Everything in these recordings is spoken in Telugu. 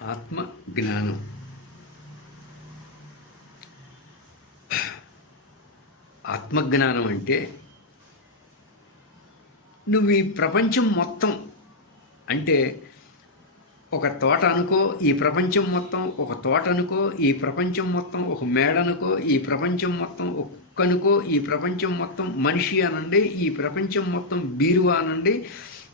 ఆత్మ జ్ఞానం ఆత్మజ్ఞానం అంటే నువ్వు ఈ ప్రపంచం మొత్తం అంటే ఒక తోట అనుకో ఈ ప్రపంచం మొత్తం ఒక తోట అనుకో ఈ ప్రపంచం మొత్తం ఒక మేడ అనుకో ఈ ప్రపంచం మొత్తం ఒక కుక్క అనుకో ఈ ప్రపంచం మొత్తం మనిషి అనండి ఈ ప్రపంచం మొత్తం బీరువా అనండి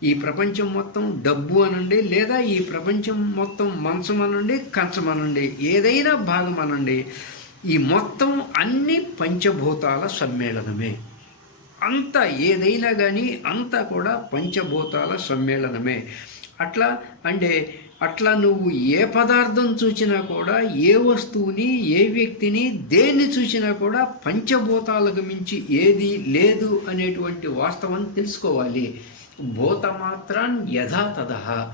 ఈ ప్రపంచం మొత్తం డబ్బు అనండి లేదా ఈ ప్రపంచం మొత్తం మంచం అనండి కంచం అనండి ఏదైనా భాగం అనండి ఈ మొత్తం అన్ని పంచభూతాల సమ్మేళనమే. అంత ఏదైనా కానీ అంతా కూడా పంచభూతాల సమ్మేళనమే. అట్లా అంటే అట్లా నువ్వు ఏ పదార్థం చూసినా కూడా ఏ వస్తువుని ఏ వ్యక్తిని దేన్ని చూసినా కూడా పంచభూతాలకు మించి ఏది లేదు అనేటువంటి వాస్తవం తెలుసుకోవాలి. భూతమాత్రాన్ యథాతథ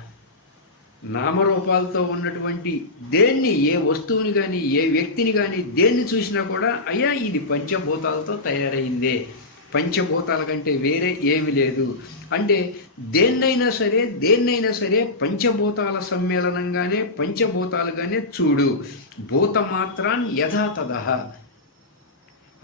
నామరూపాలతో ఉన్నటువంటి దేన్ని ఏ వస్తువుని కానీ ఏ వ్యక్తిని కానీ దేన్ని చూసినా కూడా అయ్యా ఇది పంచభూతాలతో తయారైందే. పంచభూతాల కంటే వేరే ఏమి లేదు. అంటే దేన్నైనా సరే దేన్నైనా సరే పంచభూతాల సమ్మేళనంగానే పంచభూతాలుగానే చూడు. భూతమాత్రాన్ యథాతథ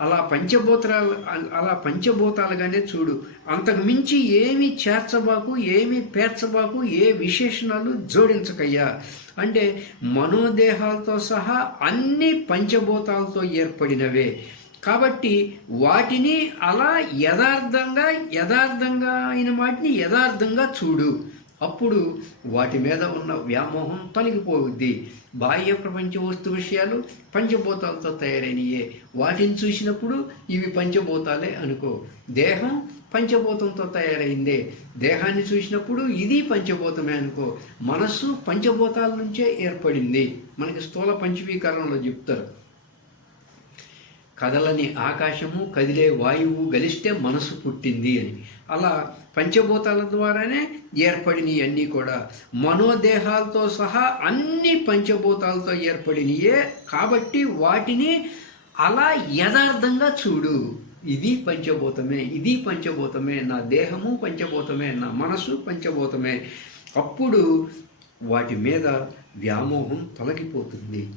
అలా పంచభూతాలు అలా పంచభూతాలుగానే చూడు. అంతకు మించి ఏమి చేర్చబాకు ఏమి పేర్చబాకు ఏ విశేషణాలు జోడించకయ్యా. అంటే మనోదేహాలతో సహా అన్ని పంచభూతాలతో ఏర్పడినవే. కాబట్టి వాటిని అలా యథార్థంగా యథార్థంగా అయిన వాటిని యథార్థంగా చూడు. అప్పుడు వాటి మీద ఉన్న వ్యామోహం తొలగిపోవద్ది. బాహ్య ప్రపంచ వస్తు విషయాలు పంచభూతాలతో తయారైనయే. వాటిని చూసినప్పుడు ఇవి పంచభూతాలే అనుకో. దేహం పంచభూతంతో తయారైందే. దేహాన్ని చూసినప్పుడు ఇది పంచభూతమే అనుకో. మనస్సు పంచభూతాల నుంచే ఏర్పడింది. మనకి స్థూల పంచవీకరణలో చెప్తారు. కదలని ఆకాశము కదిలే వాయువు గలిస్తే మనసు పుట్టింది అని. అలా పంచభూతాల ద్వారానే ఏర్పడినవి అన్నీ కూడా. మనోదేహాలతో సహా అన్ని పంచభూతాలతో ఏర్పడినయే. కాబట్టి వాటిని అలా యథార్థంగా చూడు. ఇది పంచభూతమే ఇది పంచభూతమే నా దేహము పంచభూతమే నా మనసు పంచభూతమే. అప్పుడు వాటి మీద వ్యామోహం తొలగిపోతుంది.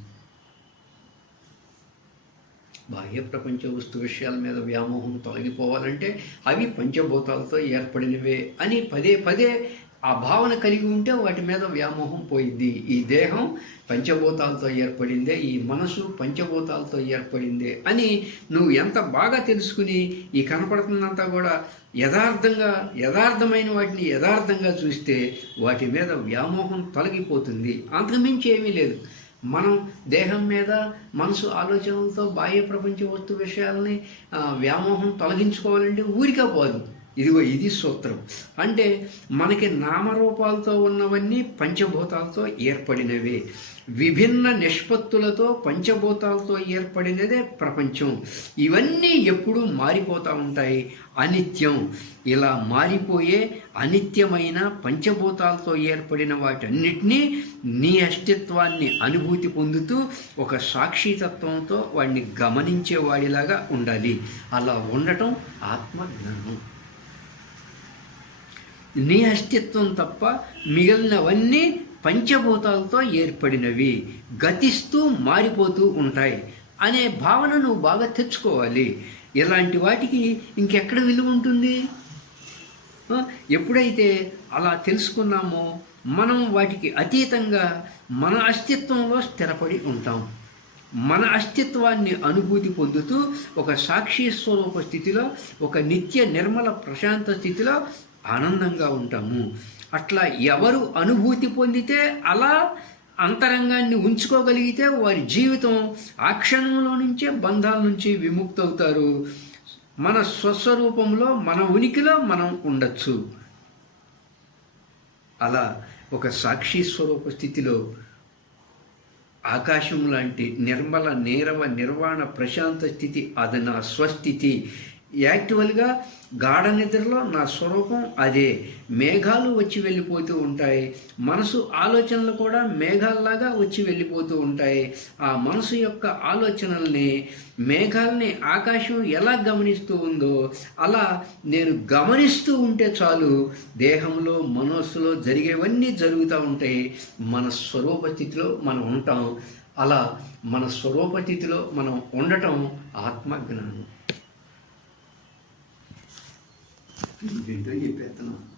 బాహ్య ప్రపంచ వస్తు విషయాల మీద వ్యామోహం తొలగిపోవాలంటే అవి పంచభూతాలతో ఏర్పడినవే అని పదే పదే ఆ భావన కలిగి ఉంటే వాటి మీద వ్యామోహం పోయింది ఈ దేహం పంచభూతాలతో ఏర్పడిందే ఈ మనసు పంచభూతాలతో ఏర్పడిందే అని నువ్వు ఎంత బాగా తెలుసుకుని ఈ కనపడుతుందంతా కూడా యథార్థంగా యథార్థమైన వాటిని యథార్థంగా చూస్తే వాటి మీద వ్యామోహం తొలగిపోతుంది. అంతకుమించి ఏమీ లేదు. మనం దేహం మీద మనసు ఆలోచనలతో బాహ్య ప్రపంచ వస్తు విషయాలని వ్యామోహం తొలగించుకోవాలంటే ఊరికే పోదు. ఇదిగో ఇది సూత్రం. అంటే మనకి నామరూపాలతో ఉన్నవన్నీ పంచభూతాలతో ఏర్పడినవే. విభిన్న నిష్పత్తులతో పంచభూతాలతో ఏర్పడినదే ప్రపంచం. ఇవన్నీ ఎప్పుడూ మారిపోతూ ఉంటాయి. అనిత్యం. ఇలా మారిపోయే అనిత్యమైన పంచభూతాలతో ఏర్పడిన వాటన్నిటినీ నీ అస్తిత్వాన్ని అనుభూతి పొందుతూ ఒక సాక్షితత్వంతో వాడిని గమనించేవాడిలాగా ఉండాలి. అలా ఉండటం ఆత్మజ్ఞానం. నీ అస్తిత్వం తప్ప మిగిలినవన్నీ పంచభూతాలతో ఏర్పడినవి. గతిస్తూ మారిపోతూ ఉంటాయి. అనే భావన నువ్వు బాగా తెచ్చుకోవాలి. ఇలాంటి వాటికి ఇంకెక్కడ విలువ ఉంటుంది? ఎప్పుడైతే అలా తెలుసుకున్నామో మనం వాటికి అతీతంగా మన అస్తిత్వంలో స్థిరపడి ఉంటాం. మన అస్తిత్వాన్ని అనుభూతి పొందుతూ ఒక సాక్షి స్వరూప స్థితిలో ఒక నిత్య నిర్మల ప్రశాంత స్థితిలో ఆనందంగా ఉంటాము. అట్లా ఎవరు అనుభూతి పొందితే అలా అంతరంగాన్ని ఉంచుకోగలిగితే వారి జీవితం ఆ క్షణంలో నుంచే బంధాల నుంచి విముక్తవుతారు. మన స్వస్వరూపంలో మన ఉనికిలో మనం ఉండొచ్చు. అలా ఒక సాక్షి స్వరూప స్థితిలో ఆకాశం లాంటి నిర్మల నీరవ నిర్వాణ ప్రశాంత స్థితి అది నా స్వస్థితి. యాక్చువల్గా గాఢ నిద్రలో నా స్వరూపం అదే. మేఘాలు వచ్చి వెళ్ళిపోతూ ఉంటాయి. మనసు ఆలోచనలు కూడా మేఘాల్లాగా వచ్చి వెళ్ళిపోతూ ఉంటాయి. ఆ మనసు యొక్క ఆలోచనల్ని మేఘాల్ని ఆకాశం ఎలా గమనిస్తూ ఉందో అలా నేను గమనిస్తూ ఉంటే చాలు దేహంలో మనస్సులో జరిగేవన్నీ జరుగుతూ ఉంటాయి. మన స్వరూప స్థితిలో మనం ఉంటాం. అలా మన స్వరూప స్థితిలో మనం ఉండటం ఆత్మజ్ఞానం. Inventa aí, Petra.